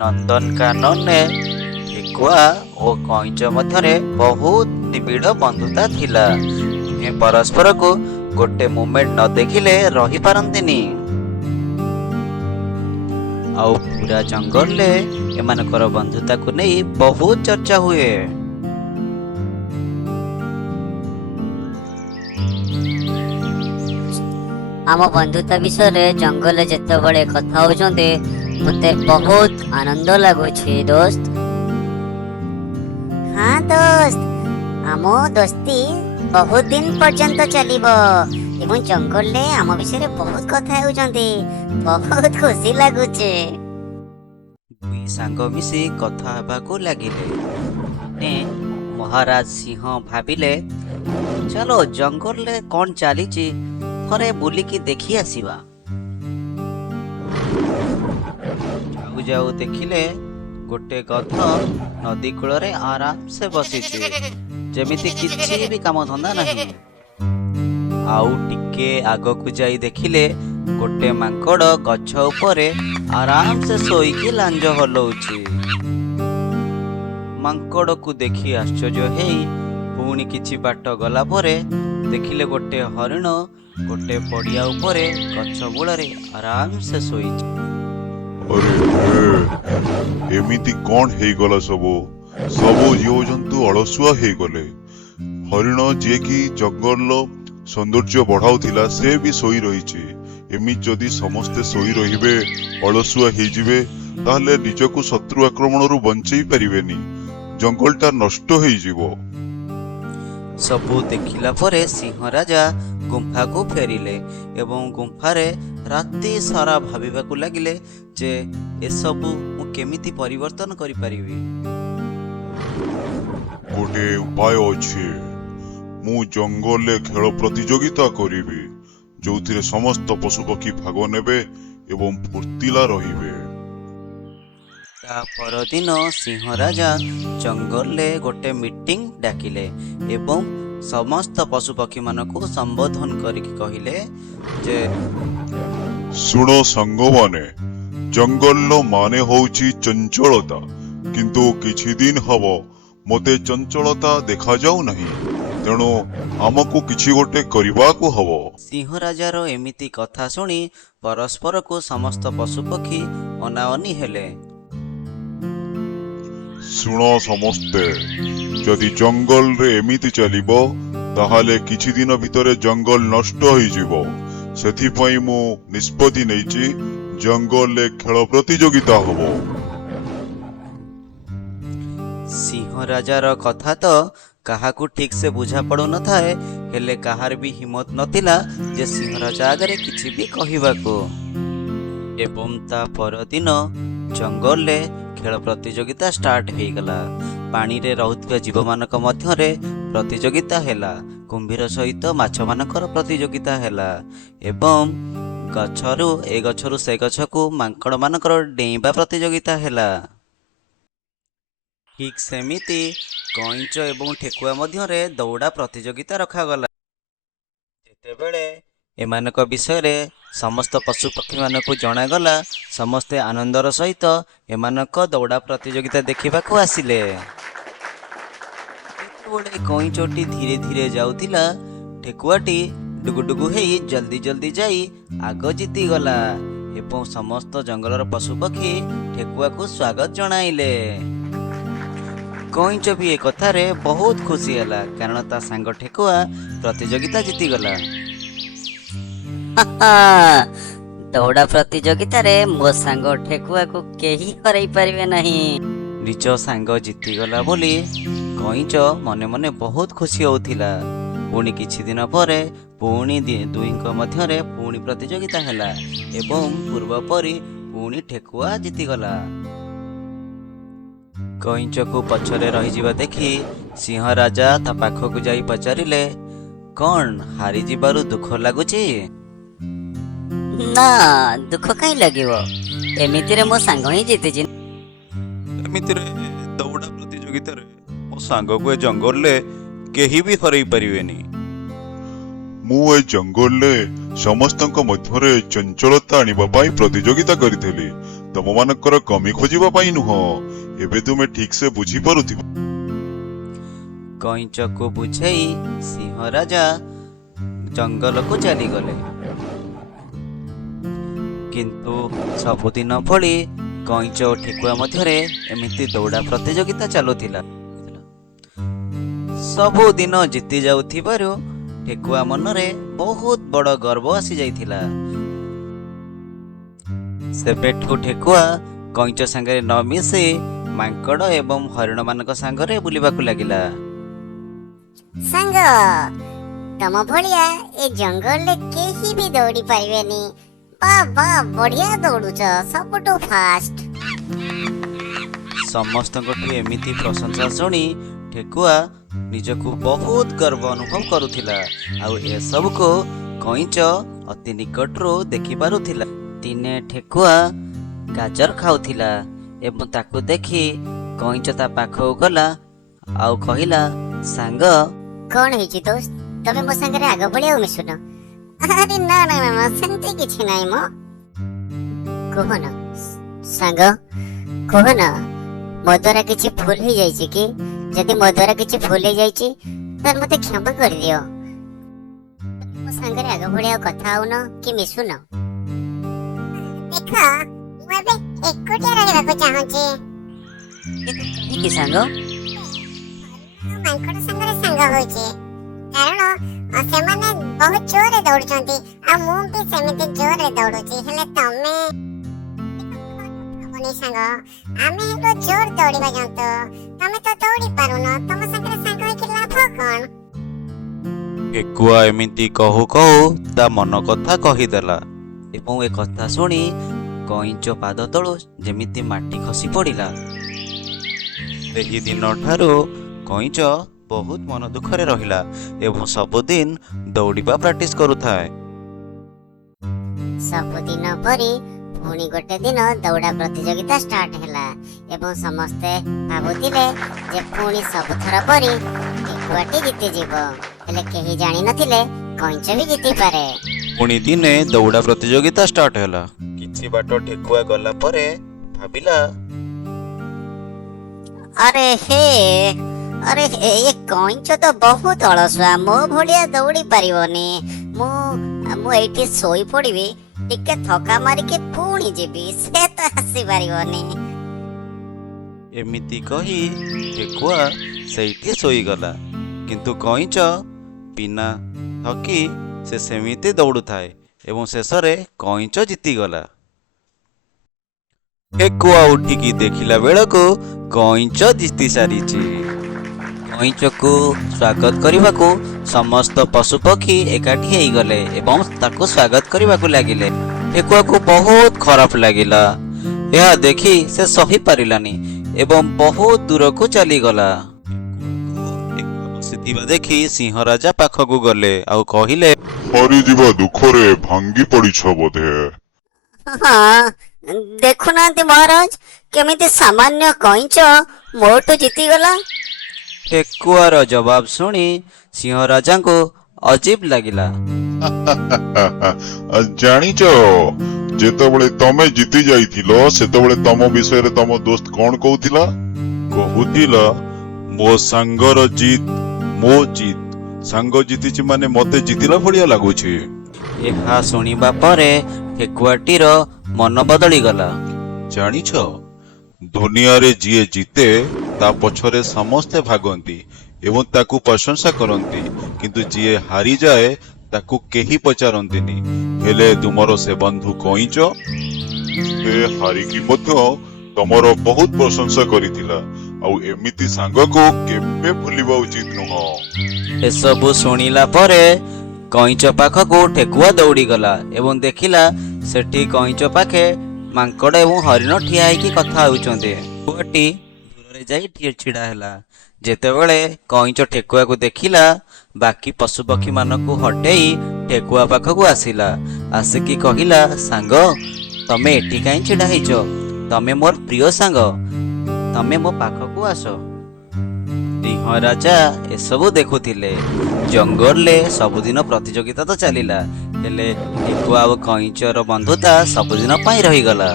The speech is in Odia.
ନନ୍ଦନକାନନରେ ଠେକୁଆ ଓ କଇଁଚ ମଧ୍ୟରେ ବହୁତ ନିବିଡ଼ ବନ୍ଧୁତା ଥିଲା। ଦୁହେଁ ପରସ୍ପରକୁ ଗୋଟେ ମୋମେଣ୍ଟ ନ ଦେଖିଲେ ରହିପାରନ୍ତିନି। ଆଉ ପୁରା ଜଙ୍ଗଲରେ ଏମାନଙ୍କର ବନ୍ଧୁତାକୁ ନେଇ ବହୁତ ଚର୍ଚ୍ଚା ହୁଏ। ଆମ ବନ୍ଧୁତା ବିଷୟରେ ଜଙ୍ଗଲରେ ଯେତେବେଳେ କଥା ହଉଛନ୍ତି ମତେ ବହୁତ ଆନନ୍ଦ ଲାଗୁଛି ଦୋସ୍ତ। ହଁ ଦୋସ୍ତ, ଆମ ଦୋସ୍ତି ବହୁତ ଦିନ ପର୍ଯ୍ୟନ୍ତ ଚାଲିବ ଏବଂ ଜଙ୍ଗଲରେ ଆମ ବିଷୟରେ ବହୁତ କଥା ହେଉଛନ୍ତି। ବହୁତ ଖୁସି ଲାଗୁଛି। ଦୁଇ ସାଙ୍ଗ ମିଶି କଥା ହେବାକୁ ଲାଗିଲେ। ଦିନେ ମହାରାଜ ସିଂହ ଭାବିଲେ, ଚାଲ ଜଙ୍ଗଲରେ କ'ଣ ଚାଲିଛି ଥରେ ବୁଲିକି ଦେଖି ଆସିବା। ଯାଉ ଯାଉ ଦେଖିଲେ ଗୋଟେ ଗଧ ନଦୀ କୂଳରେ ଆରାମସେ ବସିଛି, ଯେମିତି କିଛି ବି କାମ ଧନ୍ଦା ନାହିଁ। ଆଉ ଟିକେ ଆଗକୁ ଯାଇ ଦେଖିଲେ ଗୋଟେ ମାଙ୍କଡ଼ ଗଛ ଉପରେ ଆରାମସେ ଶୋଇକି ଲାଞ୍ଜ ହଲଉଛି। ମାଙ୍କଡ଼କୁ ଦେଖି ଆଶ୍ଚର୍ଯ୍ୟ ହେଇ ପୁଣି କିଛି ବାଟ ଗଲା ପରେ ଦେଖିଲେ ଗୋଟେ ହରିଣ ଗୋଟେ ପଡ଼ିଆ ଉପରେ ଗଛ ମୂଳରେ ଆରାମସେ ଶୋଇଛି। अरे एमिति कौन हेगला सबो जीवजंतु अलसुआ हेगले। हरिण जे कि जंगल सौंदर्य बढ़ाउथिला से भी सोई रहिछि। एमिति जदि समस्ते सोई रहिबे अलसुआ हेजिबे ताहले निजको शत्रु आक्रमणरू बंचई परिबेनी, जंगलटा नष्ट हेजिबो। ସବୁ ଦେଖିଲା ପରେ ସିଂହ ରାଜା ଗୁମ୍ଫାକୁ ଫେରିଲେ ଏବଂ ଗୁମ୍ଫାରେ ରାତି ସାରା ଭାବିବାକୁ ଲାଗିଲେ ଯେ ଏସବୁ ମୁଁ କେମିତି ପରିବର୍ତ୍ତନ କରିପାରିବି। गोटे उपाय अछि, मु जंगल खेल प्रतियोगिता करिबी जोथिरे समस्त पशुपक्षी भाग नेबे एवं फुर्तिला रहिबे। ତା ପରଦିନ ସିଂହ ରାଜା ଜଙ୍ଗଲରେ ଗୋଟେ ମିଟିଂ ଡାକିଲେ ଏବଂ ସମସ୍ତ ପଶୁପକ୍ଷୀ ମାନଙ୍କୁ ସମ୍ବୋଧନ କରିକି କହିଲେ ଯେ सुनो संग माने, जंगल माने होउची चंचलता, किंतु किछि दिन हबो मते चंचलता देखा जाऊ नहीं, तेणु आमको किछि गोटे करिबाकू हबो। ସିଂହ ରାଜାର ଏମିତି କଥା ଶୁଣି ପରସ୍ପରକୁ ସମସ୍ତ ପଶୁପକ୍ଷୀ ଅନାଅନି ହେଲେ। सुनो समस्ते, जदि जंगल रे एमिति चलिबो ताहाले किछि दिन भितरे जंगल नष्ट होई जिवो। सेथि पई मु निष्पत्ति नेइछि जंगल रे खेल प्रतियोगिता हबो। ସିଂହ ରାଜାର କଥା ତ କାହାକୁ ଠିକ ସେ ବୁଝା ପଡୁନଥାଏ, ହେଲେ କାହାର ବି ହିମ୍ମତ ନଥିଲା ଯେ ସିଂହ ରାଜା ଆଗରେ କିଛି ବି କହିବାକୁ। ଏବଂ ତା ପରଦିନ ଜଙ୍ଗଲରେ ଖେଳ ପ୍ରତିଯୋଗିତା ଷ୍ଟାର୍ଟ ହେଇଗଲା। ପାଣିରେ ରହୁଥିବା ଜୀବମାନଙ୍କ ମଧ୍ୟରେ ପ୍ରତିଯୋଗିତା ହେଲା, କୁମ୍ଭୀର ସହିତ ମାଛମାନଙ୍କର ପ୍ରତିଯୋଗିତା ହେଲା ଏବଂ ଏ ଗଛରୁ ସେ ଗଛକୁ ମାଙ୍କଡ଼ମାନଙ୍କର ଡେଇଁବା ପ୍ରତିଯୋଗିତା ହେଲା। ଠିକ ସେମିତି କଇଁଚ ଏବଂ ଠେକୁଆ ମଧ୍ୟରେ ଦୌଡ଼ା ପ୍ରତିଯୋଗିତା ରଖାଗଲା। ଯେତେବେଳେ ଏମାନଙ୍କ ବିଷୟରେ ସମସ୍ତ ପଶୁପକ୍ଷୀମାନଙ୍କୁ ଜଣାଗଲା, ସମସ୍ତେ ଆନନ୍ଦର ସହିତ ଏମାନଙ୍କ ଦୌଡ଼ା ପ୍ରତିଯୋଗିତା ଦେଖିବାକୁ ଆସିଲେ। ଯେତେବେଳେ କଇଁଚଟି ଧୀରେ ଧୀରେ ଯାଉଥିଲା, ଠେକୁଆଟି ଡୁଗୁଡୁଗୁ ହେଇ ଜଲ୍ଦି ଜଲ୍ଦି ଯାଇ ଆଗ ଜିତିଗଲା ଏବଂ ସମସ୍ତ ଜଙ୍ଗଲର ପଶୁପକ୍ଷୀ ଠେକୁଆକୁ ସ୍ୱାଗତ ଜଣାଇଲେ। କଇଁଚ ବି ଏ କଥାରେ ବହୁତ ଖୁସି ହେଲା, କାରଣ ତା ସାଙ୍ଗ ଠେକୁଆ ପ୍ରତିଯୋଗିତା ଜିତିଗଲା। ଦୌଡ଼ା ପ୍ରତିଯୋଗିତାରେ ମୋ ସାଙ୍ଗ ଠେକୁଆକୁ କେହି ହରାଇ ପାରିବେ ନାହିଁ। ନିଜ ସାଙ୍ଗ ଜିତିଗଲା ବୋଲି କଇଁଚ ମନେ ମନେ ବହୁତ ଖୁସି ହେଉଥିଲା। ପୁଣି କିଛି ଦିନ ପରେ ପୁଣି ଦୁହିଁଙ୍କ ମଧ୍ୟରେ ପୁଣି ପ୍ରତିଯୋଗିତା ହେଲା ଏବଂ ପୂର୍ବ ପରି ପୁଣି ଠେକୁଆ ଜିତିଗଲା। କଇଁଚକୁ ପଛରେ ରହିଯିବା ଦେଖି ସିଂହ ରାଜା ତା ପାଖକୁ ଯାଇ ପଚାରିଲେ, କ'ଣ ହାରିଯିବାରୁ ଦୁଃଖ ଲାଗୁଛି? ନା, ଦୁଃଖ କାହିଁ ଲାଗିବ? ଏମିତିରେ ମୋ ସାଙ୍ଗ ହିଁ ଜିତିଛି। ଏମିତିରେ ଦୌଡ଼ା ପ୍ରତିଯୋଗିତାରେ ମୋ ସାଙ୍ଗକୁ ଏ ଜଙ୍ଗଲରେ କେହି ବି ହରାଇ ପାରିବେନି। ମୁଁ ଏ ଜଙ୍ଗଲରେ ସମସ୍ତଙ୍କ ମଧ୍ୟରେ ଚଞ୍ଚଳତା ଆଣିବା ପାଇଁ ପ୍ରତିଯୋଗିତା କରିଥିଲି। ତ ତମମାନଙ୍କର କମି ଖୋଜିବା ପାଇଁ ନୁହଁ। ଏବେ ତୁମେ ଠିକ ସେ ବୁଝିପାରୁଥିବ। କଇଁଚକୁ ବୁଝେଇ ସିଂହ ରାଜା ଜଙ୍ଗଲକୁ ଚାଲିଗଲେ। କିନ୍ତୁ ସବୁଦିନ ଭଳି କଇଁଚ ଓ ଠେକୁଆ ମଧ୍ୟରେ ଏମିତି ଦୌଡ଼ା ପ୍ରତିଯୋଗିତା ଚାଲୁଥିଲା। ସବୁଦିନ ଜିତି ଯାଉଥିବାରୁ ଠେକୁଆ ମନରେ ବହୁତ ବଡ଼ ଗର୍ବ ଆସିଯାଇଥିଲା। ସେବେଠୁ ଠେକୁଆ କଇଁଚ ସାଙ୍ଗରେ ନ ମିଶି ମାଙ୍କଡ଼ ଏବଂ ହରିଣମାନଙ୍କ ସାଙ୍ଗରେ ବୁଲିବାକୁ ଲାଗିଲା। ସାଙ୍ଗ, ତମ ଭଳିଆ ଏ ଜଙ୍ଗଲରେ କେହି ବି ଦୌଡ଼ି ପାରିବେନି। ବାଃ ବଢିଆ ଦୌଡୁଛ, ସବୁଠୁ ଫାଷ୍ଟ। ସମସ୍ତଙ୍କଠୁ ଏମିତି ପ୍ରଶଂସା ଶୁଣି ଠେକୁଆ ନିଜକୁ ବହୁତ ଗର୍ବ ଅନୁଭବ କରୁଥିଲା। ଆଉ ଏସବୁକୁ କଇଁଚ ଅତି ନିକଟରୁ ଦେଖିପାରୁଥିଲା। ଦିନେ ଠେକୁଆ ଗାଜର ଖାଉଥିଲା ଏବଂ ତାକୁ ଦେଖି କଇଁଚ ତା ପାଖକୁ ଗଲା ଆଉ କହିଲା, ସାଙ୍ଗ, କଣ ହେଇଛି ଦୋସ୍ତ? ତମେ ମୋ ସାଙ୍ଗରେ ଆଗ ଭଳିଆ ଆଉ ମିଶୁନ? ଆରେ ନା ନା ନା, ସେମିତି କିଛି ନାହିଁ ମ। କୁହନ ସାଙ୍ଗ, କୁହନ, ମୋ ଦ୍ୱାରା କିଛି ଭୁଲ ହେଇଯାଇଛି କି? ଯଦି ମୋ ଦ୍ୱାରା କିଛି ଭୁଲ ହେଇଯାଇଛି ତାହେଲେ ମତେ କ୍ଷମା କରିଦିଅ। ମୋ ସାଙ୍ଗରେ ଆଗ ଭଳିଆ ଆଉ କଥା ହଉନ କି ମିଶୁନ? ଦେଖ, ମୁଁ ଏବେ ଏକୁଟିଆ ରହିବାକୁ ଚାହୁଁଛି। କାହିଁକି ସାଙ୍ଗ? ମାଙ୍କଡ ସାଙ୍ଗରେ ସାଙ୍ଗ ହୋଇଛି କାରଣ ସେମାନେ ବହୁତ ଜୋରରେ ଦୌଡୁଛନ୍ତି ଆଉ ମୁଁ ବି ସେମିତି ଜୋରରେ ଦୌଡୁଛି। ହେଲେ ତମେ ସାଙ୍ଗ, ଆମେ ହେଲୁ ଜୋର ଦୌଡ଼ିବା ଜନ୍ତୁ। ତମେ ତ ଦୌଡ଼ି ପାରୁନ, ତମ ସାଙ୍ଗରେ ସାଙ୍ଗ ହେଇକି ଲାଭ କଣ? ଠେକୁଆ ଏମିତି କହୁ କହୁ ତା ମନ କଥା କହିଦେଲା ଏବଂ ଏ କଥା ଶୁଣି କଇଁଚ ପାଦ ତଳୁ ଯେମିତି ମାଟି ଖସି ପଡ଼ିଲା। ସେହି ଦିନଠାରୁ କଇଁଚ ବହୁତ ମନ ଦୁଃଖରେ ରହିଲା ଏବଂ ସବୁଦିନ ଦୌଡ଼ିବା ପ୍ରାକ୍ଟିସ କରୁଥାଏ। ସବୁଦିନ ପରି ପୁଣି ଗୋଟେ ଦିନ ଦୌଡ଼ା ପ୍ରତିଯୋଗିତା ଷ୍ଟାର୍ଟ ହେଲା ଏବଂ ସମସ୍ତେ ଭାବୁଥିଲେ ଯେ ପୁଣି ସବୁଥର ପରି ଠେକୁଆଟି ଜିତିଯିବ। ହେଲେ କେହି ଜାଣିନଥିଲେ କଇଁଚ ବି ଜିତିପାରେ। ପୁଣି ଦିନେ ଦୌଡ଼ା ପ୍ରତିଯୋଗିତା ଷ୍ଟାର୍ଟ ହେଲା। କିଛି ବାଟ ଠେକୁଆ ଗଲା ପରେ ଭାବିଲା, ଆରେ ହେ, ଏ କଇଁଚ ତ ବହୁତ ଅଳସୁଆ, ମୋ ଭଳିଆ ଦୌଡ଼ି ପାରିବନି। ମୁଁ ଏଇଠି ଶୋଇ ପଡ଼ିବି, ଟିକେ ଥକା ମାରିକି ପୁଣି ଯିବି, ସେ ତ ଆସିପାରିବନି। ଏମିତି କହି ଠେକୁଆ ସେଇଠି ଶୋଇଗଲା। କିନ୍ତୁ କଇଁଚ ବିନା ଥକି ସେ ସେମିତି ଦୌଡୁଥାଏ ଏବଂ ଶେଷରେ କଇଁଚ ଜିତିଗଲା। ଠେକୁଆ ଉଠିକି ଦେଖିଲା ବେଳକୁ କଇଁଚ ଜିତି ସାରିଛି। କଇଁଚକୁ ସ୍ୱାଗତ କରିବାକୁ ସମସ୍ତ ପଶୁପକ୍ଷୀ ଏକାଠି ହେଇଗଲେ ଏବଂ ତାକୁ ସ୍ୱାଗତ କରିବାକୁ ଲାଗିଲେ। ଠେକୁଆକୁ ବହୁତ ଖରାପ ଲାଗିଲା। ଏହା ଦେଖି ସେ ସହିପାରିଲାନି ଏବଂ ବହୁତ ଦୂରକୁ ଚାଲିଗଲା। ବସିଥିବା ଦେଖି ସିଂହ ରାଜା ପାଖକୁ ଗଲେ ଆଉ କହିଲେ, ହାରିଯିବା ଦୁଃଖରେ ଭାଙ୍ଗି ପଡ଼ିଛ ବୋଧେ। ହଁ, ଦେଖୁନାହାନ୍ତି ମହାରାଜ, କେମିତି ସାମାନ୍ୟ କଇଁଚ ମୋଠୁ ଜିତିଗଲା। ଠେକୁଆର ଜବାବ ଶୁଣି ସିଂହ ରାଜାଙ୍କୁ ଅଜୀବ ଲାଗିଲା। ଜାଣିଛ, ଯେତେବେଳେ ତମେ ଜିତି ଯାଇଥିଲ ସେତେବେଳେ ତମ ବିଷୟରେ ତମ ଦୋସ୍ତ କଣ କହୁଥିଲା? କହୁଥିଲା, ମୋ ସାଙ୍ଗର ଜିତ ମୋ ଜିତ, ସାଙ୍ଗ ଜିତିଛି ମାନେ ମତେ ଜିତିଲା ଭଳିଆ ଲାଗୁଛି। ଏହା ଶୁଣିବା ପରେ ଠେକୁଆଟିର ମନ ବଦଳିଗଲା। ଜାଣିଛ, ଦୁନିଆରେ ଯିଏ ଜିତେ ତା ପଛରେ ସମସ୍ତେ ଭାଗନ୍ତି ଏବଂ ତାକୁ ପ୍ରଶଂସା କରନ୍ତି, କିନ୍ତୁ ଯିଏ ହାରିଯାଏ ତାକୁ କେହି ପଚାରନ୍ତିନି। ହେଲେ ତୁମର ସେ ବନ୍ଧୁ କଇଁଚ, ସେ ହାରିକି ମଧ୍ୟ ତମର ବହୁତ ପ୍ରଶଂସା କରିଥିଲା। ଆଉ ଏମିତି ସାଙ୍ଗକୁ କେବେ ଭୁଲିବା ଉଚିତ ନୁହଁ। ଏସବୁ ଶୁଣିଲା ପରେ କଇଁଚ ପାଖକୁ ଠେକୁଆ ଦୌଡ଼ିଗଲା ଏବଂ ଦେଖିଲା ସେଠି କଇଁଚ ପାଖେ ମାଙ୍କଡ଼ ଏବଂ ହରିଣ ଠିଆ ହେଇକି କଥା ହେଉଛନ୍ତି। ଠେକୁଆଟି ଦୂରରେ ଯାଇ ଛିଡ଼ା ହେଲା। ଯେତେବେଳେ କଇଁଚ ଠେକୁଆକୁ ଦେଖିଲା, ବାକି ପଶୁପକ୍ଷୀମାନଙ୍କୁ ହଟେଇ ଠେକୁଆ ପାଖକୁ ଆସିଲା। ଆସିକି କହିଲା, ସାଙ୍ଗ, ତମେ ଏଠି କାହିଁ ଛିଡ଼ା ହେଇଛ? ତମେ ମୋର ପ୍ରିୟ ସାଙ୍ଗ, ତମେ ମୋ ପାଖକୁ ଆସ। ସିଂହ ରାଜା ଏସବୁ ଦେଖୁଥିଲେ। ଜଙ୍ଗଲରେ ସବୁଦିନ ପ୍ରତିଯୋଗିତା ତ ଚାଲିଲା, ହେଲେ ଠେକୁଆ ଆଉ କଇଁଚର ବନ୍ଧୁତା ସବୁଦିନ ପାଇଁ ରହିଗଲା।